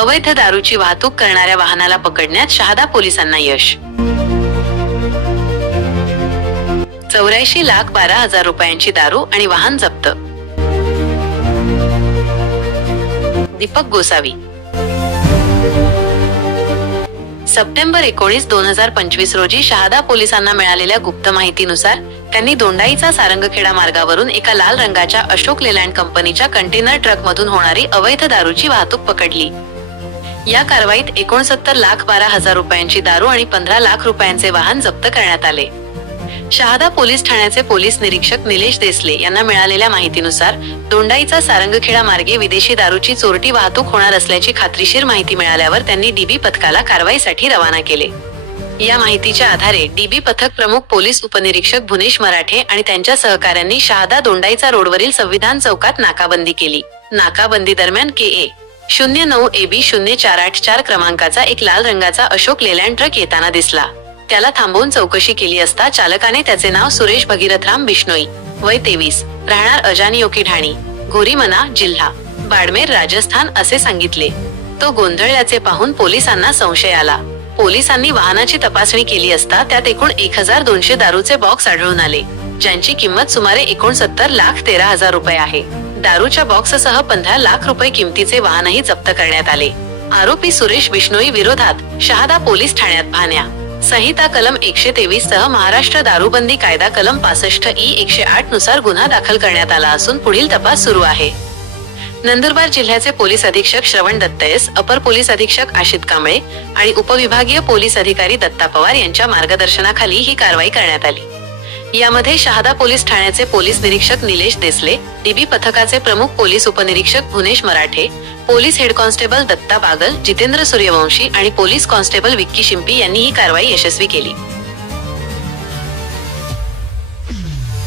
अवैध दारूची वाहतूक करणाऱ्या वाहनाला पकडण्यात शहादा पोलिसांना यश. चौऱ्याऐंशी लाख बारा हजार रुपयांची दारू आणि वाहन जप्त. दीपक गोसावी. सप्टेंबर एकोणीस दोन हजार पंचवीस रोजी शहादा पोलिसांना मिळालेल्या गुप्त माहितीनुसार त्यांनी दोंडाईचा सारंगखेडा मार्गावरून एका लाल रंगाच्या अशोक लेलँड कंपनीच्या कंटेनर ट्रकमधून होणारी अवैध दारूची वाहतूक पकडली. या कारवाईत एकोणसत्तर लाख बारा हजार रुपयांची दारू आणि पंधरा लाख रुपयांचे वाहन जप्त करण्यात आले. शहादा पोलीस ठाण्याचे पोलीस निरीक्षक निलेश देसले यांना मिळालेल्या माहितीनुसार दोंडाईचा सारंगखेडा मार्गे विदेशी दारूची चोरटी वाहतूक होणार असल्याची खात्रीशीर माहिती मिळाल्यावर त्यांनी डीबी पथकाला कारवाईसाठी रवाना केले. या माहितीच्या आधारे डीबी पथक प्रमुख पोलीस उपनिरीक्षक भुनेश मराठे आणि त्यांच्या सहकाऱ्यांनी शहादा दोंडाईचा रोडवरील संविधान चौकात नाकाबंदी केली. नाकाबंदी दरम्यान के ए शून्य नऊ ए बी शून्य चार आठ चार क्रमांकाचा एक लाल रंगाचा अशोक लेलँड ट्रक येताना दिसला. त्याला थांबवून चौकशी केली असता चालकाने त्याचे नाव सुरेश भगीरथराम बिश्नोई. वय तेवीस. राहणार अजानियोकी ढाणी घोरीमना जिल्हा. बाडमेर राजस्थान असे सांगितले. तो गोंधळल्याचे पाहून पोलिसांना संशय आला. पोलिसांनी वाहनाची तपासणी केली असता त्यात एकूण एक हजार दोनशे दारूचे बॉक्स आढळून आले ज्यांची किंमत सुमारे एकोणसत्तर लाख तेरा हजार रुपये आहे. दारूच्या बॉक्ससह पंधरा लाख रुपये किमतीचे वाहनही जप्त करण्यात आले. आरोपी सुरेश बिश्नोई विरोधात शहादा पोलीस ठाण्यात पाहण्या. संहिता कलम एकशे तेवीस सह महाराष्ट्र दारूबंदी कायदा कलम पासष्ट ई एकशे आठनुसार गुन्हा दाखल करण्यात आला असून पुढील तपास सुरू आहे. नंदुरबार जिल्ह्याचे पोलीस अधीक्षक श्रवण दत्तयस अपर पोलीस अधीक्षक आशित कांबळे आणि उपविभागीय पोलीस अधिकारी दत्ता पवार यांच्या मार्गदर्शनाखाली ही कारवाई करण्यात आली. यामध्ये शहादा पोलीस ठाण्याचे पोलीस निरीक्षक निलेश देसले डीबी पथकाचे प्रमुख पोलीस उपनिरीक्षक Bhunesh Marathe police head constable Datta Bagal Jitendra Suryavanshi आणि पोलीस कॉन्स्टेबल विक्की शिंपी यांनी ही कारवाई यशस्वी केली.